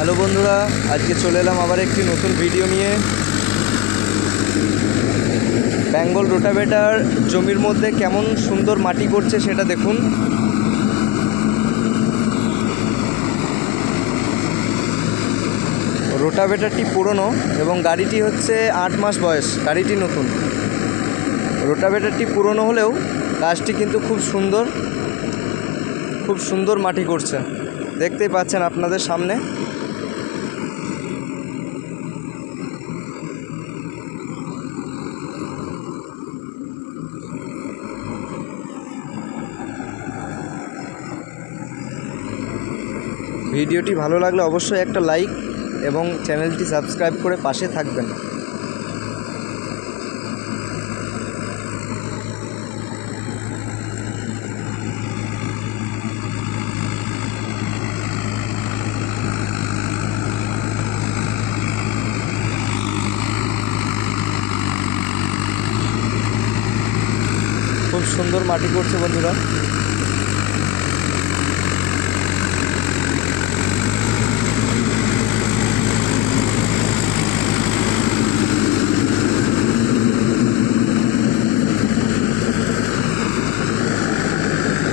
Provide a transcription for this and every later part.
হ্যালো বন্ধুরা, আজকে চলে এলাম আবার একটি নতুন ভিডিও নিয়ে। বেঙ্গল রোটাভেটার জমির মধ্যে কেমন সুন্দর মাটি করছে সেটা দেখুন। রোটাভেটারটি পুরনো এবং গাড়িটি হচ্ছে 8 মাস বয়স, গাড়িটি নতুন। রোটাভেটারটি পুরনো হলেও কাজটি কিন্তু খুব সুন্দর মাটি করছে, দেখতেই পাচ্ছেন আপনাদের সামনে। ভিডিওটি ভালো লাগলে অবশ্যই একটা লাইক এবং চ্যানেলটি সাবস্ক্রাইব করে পাশে থাকবেন। খুব সুন্দর মাটি করছে বন্ধুরা।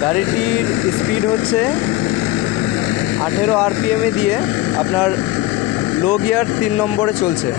গাড়িটির স্পিড হচ্ছে 18 RPM দিয়ে আপনার লো গিয়ার 3 নম্বরে চলছে।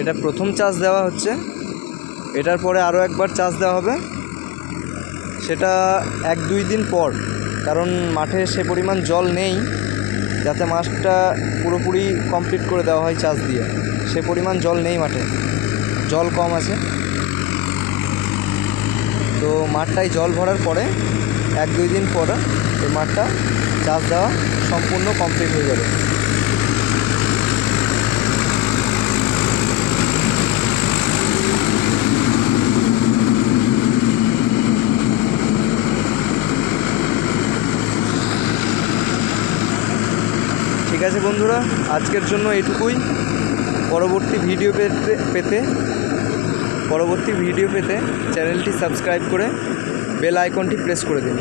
এটা প্রথম চার্জ দেওয়া হচ্ছে, এটার পরে আরও একবার চার্জ দেওয়া হবে, সেটা 1-2 দিন পর। কারণ মাঠে সে পরিমাণ জল নেই যাতে মাছটা পুরোপুরি কমপ্লিট করে দেওয়া হয় চার্জ দিয়ে। সে পরিমাণ জল নেই মাঠে, জল কম আছে। তো মাঠটায় জল ভরার পরে 1-2 দিন পর এই মাঠটা চার্জ দেওয়া সম্পূর্ণ কমপ্লিট হয়ে যাবে। ঠিক আছে বন্ধুরা, আজকের জন্য এটুকুই। পরবর্তী ভিডিও পেতে চ্যানেলটি সাবস্ক্রাইব করে বেল আইকনটি প্রেস করে দিন।